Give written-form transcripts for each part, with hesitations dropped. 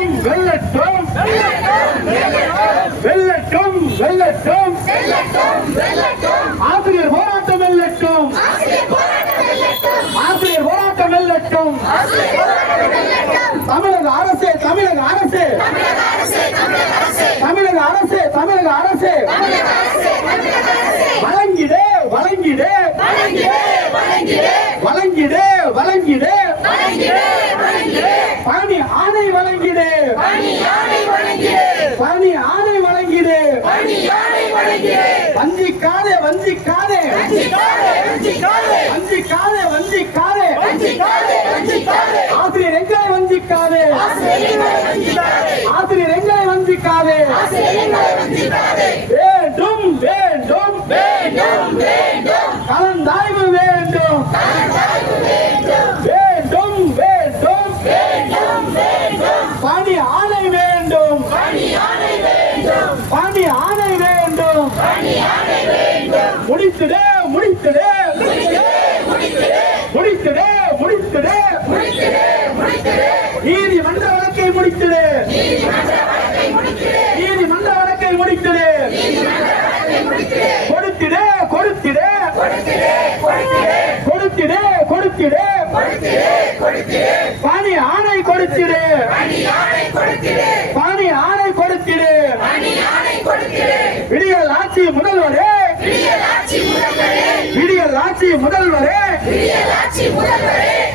வெல்லட்டும் வெல்லட்டும் வெல்லட்டும் ஆசிரியர் போராட்டம் வெல்லட்டும் ஆசிரியர் போராட்டம் வெல்லட்டும் தமிழக அரசு தமிழக அரசு தமிழக அரசு தமிழக அரசு வழங்கிடு வழங்கிடு வழங்கிடு வழங்கிடு பணி ஆணை வழங்கிடு பணி ஆணை வழங்கிடு வஞ்சிக்காதே வஞ்சிக்காதே வஞ்சிக்காதே வஞ்சிக்காதே ஆசிரியர் எங்களை வஞ்சிக்காதே ஆசிரியர் எங்களை வஞ்சிக்காதே வேண்டும் வேண்டும் கலந்தாய்வு வேண்டும் வேண்டும் வேண்டும் பணி ஆணை வேண்டும் பணி ஆணை வேண்டும் முடித்துடு முடித்துடு முடித்துடு முடித்துடு நீதிமன்ற வழக்கை முடித்துடு நீதிமன்ற வழக்கை முடித்துடு கொடுத்திடு கொடுத்திடு கொடுத்திடு கொடுத்திடு பணி ஆணை கொடுத்திடு பணி ஆணை கொடுத்திடு விடியல் ஆட்சி முதல்வரே விடியல் ஆட்சி முதல்வரே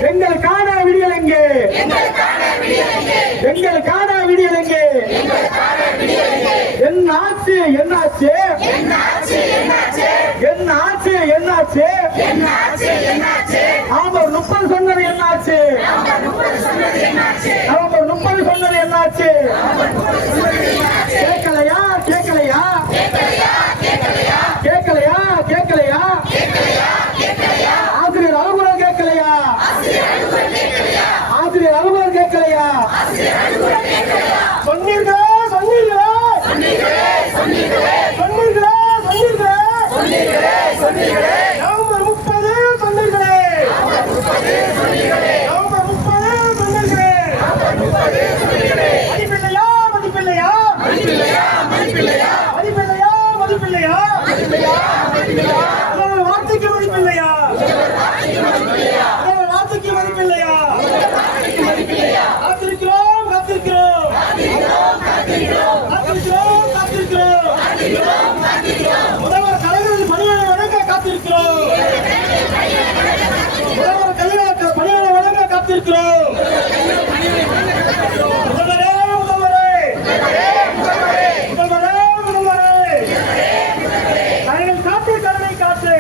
எங்களுக்கான விடியல் எங்கே எங்களுக்கான விடியல் எங்கே என்னாச்சு என்னாச்சு என்னாச்சு என்னாச்சு நவம்பர் 30 சொன்னது என்னாச்சு நவம்பர் 30 சொன்னது என்னாச்சு கேட்கலையா கேட்கலையா கேட்கலையா கேட்கலையா ஆசிரியர் அலுவலர் கேட்கலையா ஆசிரியர் அலுவலர் கேட்கலையா சொன்னீர்களா சொன்னீர்களா சொன்னீர்களா சொன்னீர்களா நவம்பர் 30 சொன்னீர்களே நவம்பர் 30 சொன்னீர்களே மதிப்பில்லையா மதிப்பில்லையா மதிப்பில்லையா மதிப்பில்லையா வார்த்தைக்கு மதிப்பில்லையா வார்த்தைக்கு மதிப்பில்லையா காத்திருக்கிறோம் காத்திருக்கிறோம் காத்திருக்கிறோம் காத்திருக்கிறோம் முதல்வர் கலைஞரின் பணியாளர் வழங்க காத்திருக்கிறோம் முதல்வர் கலைஞர் பணியாளர் வழங்க காத்திருக்கிறோம் முதல்வரே முதல்வரே முதல்வரே முதல்வரே கலைஞர் காத்து கடனை காத்து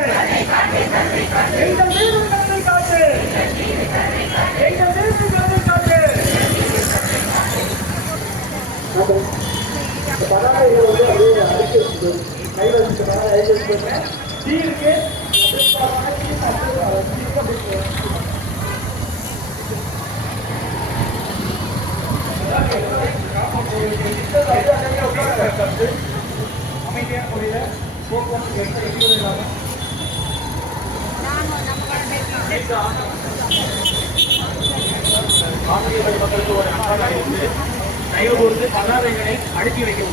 எங்கள் மீது கடனை காத்து எங்கள் மீது கடனை காத்து அமைதியான முறையில போக்குவரத்து ஆசிரியர்கள் மக்களுக்கு ஒரு அன்பாக இருந்து தயவு கூர்ந்து பதாதைகளை அடுக்கி வைக்கும்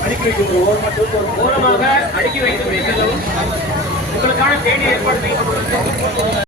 ஓரமாக அடுக்கி வைத்து செல்லவும் உங்களுக்கான தேடி ஏற்பாடு செய்யப்பட்டுள்ளது.